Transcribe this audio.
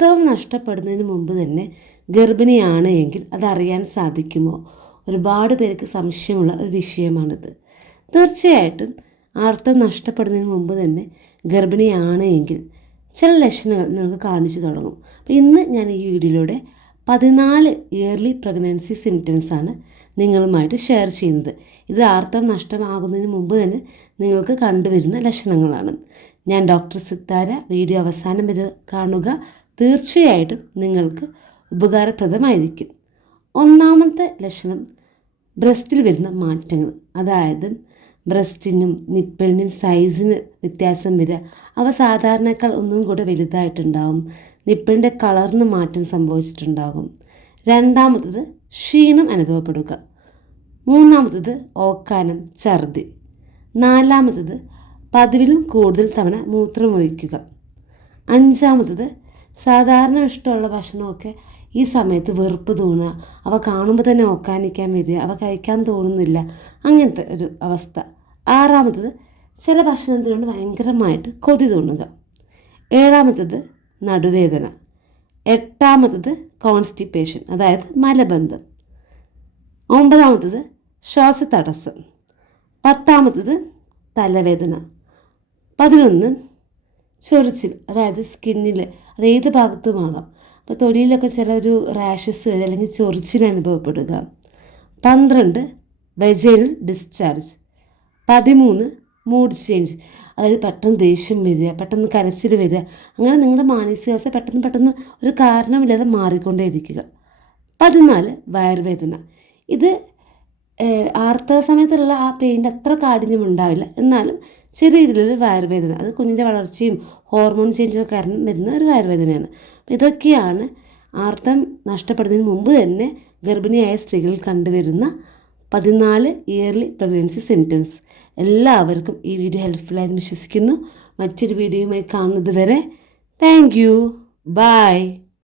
ആർത്തവം നഷ്ടപ്പെടുന്നതിന് മുമ്പ് തന്നെ ഗർഭിണിയാണ് എങ്കിൽ അതറിയാൻ സാധിക്കുമോ? ഒരുപാട് പേർക്ക് സംശയമുള്ള ഒരു വിഷയമാണിത്. തീർച്ചയായിട്ടും ആർത്തവം നഷ്ടപ്പെടുന്നതിന് മുമ്പ് തന്നെ ഗർഭിണിയാണ് എങ്കിൽ ചില ലക്ഷണങ്ങൾ നിങ്ങൾക്ക് കാണിച്ചു തുടങ്ങും. അപ്പോൾ ഇന്ന് ഞാൻ ഈ വീഡിയോയിലൂടെ 14 ഇയർലി പ്രഗ്നൻസി സിംറ്റംസാണ് നിങ്ങളുമായിട്ട് ഷെയർ ചെയ്യുന്നത്. ഇത് ആർത്തവം നഷ്ടമാകുന്നതിന് മുമ്പ് തന്നെ നിങ്ങൾക്ക് കണ്ടുവരുന്ന ലക്ഷണങ്ങളാണ്. ഞാൻ ഡോക്ടർ സിത്താര. വീഡിയോ അവസാനം വരെ കാണുക. തീർച്ചയായിട്ടും നിങ്ങൾക്ക് ഉപകാരപ്രദമായിരിക്കും. ഒന്നാമത്തെ ലക്ഷണം ബ്രസ്റ്റിൽ വരുന്ന മാറ്റങ്ങൾ. അതായത് ബ്രസ്റ്റിനും നിപ്പിളിനും സൈസിന് വ്യത്യാസം വരിക. അവ സാധാരണക്കാൾ ഒന്നും കൂടെ വലുതായിട്ടുണ്ടാകും. നിപ്പിളിൻ്റെ കളറിന് മാറ്റം സംഭവിച്ചിട്ടുണ്ടാകും. രണ്ടാമത്തത് ക്ഷീണം അനുഭവപ്പെടുക. മൂന്നാമത്തത് ഓക്കാനം, ഛർദി. നാലാമത്തത് പതിവിലും കൂടുതൽ തവണ മൂത്രമൊഴിക്കുക. അഞ്ചാമത്തത് സാധാരണ ഇഷ്ടമുള്ള ഭക്ഷണമൊക്കെ ഈ സമയത്ത് വെറുപ്പ് തോന്നുക, അവ കാണുമ്പോൾ തന്നെ ഓക്കാനിക്കാൻ വരിക, അവ കഴിക്കാൻ തോന്നുന്നില്ല, അങ്ങനത്തെ ഒരു അവസ്ഥ. ആറാമത്തത് ചില ഭക്ഷണത്തിനോട് ഭയങ്കരമായിട്ട് കൊതി തോന്നുക. ഏഴാമത്തത് നടുവേദന. എട്ടാമത്തത് കോൺസ്റ്റിപ്പേഷൻ, അതായത് മലബന്ധം. ഒമ്പതാമത്തത് ശ്വാസതടസ്സം. പത്താമത്തത് തലവേദന. 11 ചൊറിച്ചിൽ, അതായത് സ്കിന്നിൽ, അത് ഏത് ഭാഗത്തുമാകാം. അപ്പോൾ തൊലിയിലൊക്കെ ചില ഒരു റാഷസ് വരിക, അല്ലെങ്കിൽ ചൊറിച്ചിൽ അനുഭവപ്പെടുക. 12 വെജൈനൽ ഡിസ്ചാർജ്. 13 മൂഡ് ചേഞ്ച്, അതായത് പെട്ടെന്ന് ദേഷ്യം വരിക, പെട്ടെന്ന് കരച്ചിൽ വരിക. അങ്ങനെ നിങ്ങളുടെ മാനസികാവസ്ഥ പെട്ടെന്ന് ഒരു കാരണമില്ലാതെ മാറിക്കൊണ്ടേയിരിക്കുക. 14 വയറുവേദന. ഇത് ആർത്തവ സമയത്തുള്ള ആ പെയിൻ്റെ അത്ര കാഠിന്യം ഉണ്ടാവില്ല, എന്നാലും ചെറിയ രീതിയിലൊരു വയറുവേദന. അത് കുഞ്ഞിൻ്റെ വളർച്ചയും ഹോർമോൺ ചേഞ്ചൊക്കെ കാരണം വരുന്ന ഒരു വയറുവേദനയാണ്. അപ്പോൾ ഇതൊക്കെയാണ് ആർത്തവം നഷ്ടപ്പെടുന്നതിന് മുമ്പ് തന്നെ ഗർഭിണിയായ സ്ത്രീകളിൽ കണ്ടുവരുന്ന 14 ഇയർലി പ്രഗ്നൻസി സിംറ്റംസ്. എല്ലാവർക്കും ഈ വീഡിയോ ഹെൽപ്ഫുള്ളായെന്ന് വിശ്വസിക്കുന്നു. മറ്റൊരു വീഡിയോയുമായി കാണുന്നത് വരെ താങ്ക് യു. ബൈ.